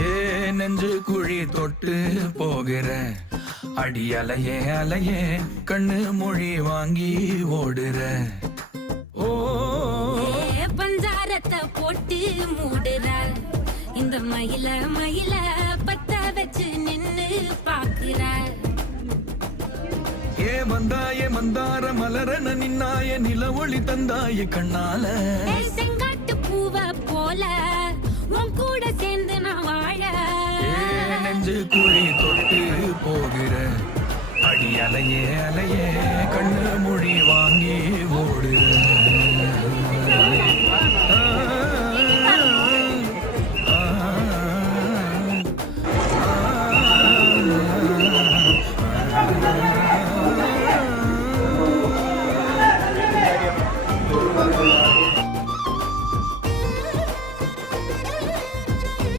ஏ நெஞ்சு குழி தொட்டு போகிற அடி அலையே அலையே கண்ணு மொழி வாங்கி ஓடுற. ஓ பஞ்சாரத்தை போட்டு மூடுற இந்த மயில மயில பத்த வச்சு நின்னு பாக்குற. ஏ வந்தாய மந்தார மலரன நின்னாய நில ஒளி தந்தாய கண்ணால. செங்காட்டு பூவ போல உன் கூட சேர்ந்து நான் வாழ. நெஞ்சு குழி தொட்டு போகிற அடி அலையே அலையே கண்ணு மொழி வாங்கி ஓடுற.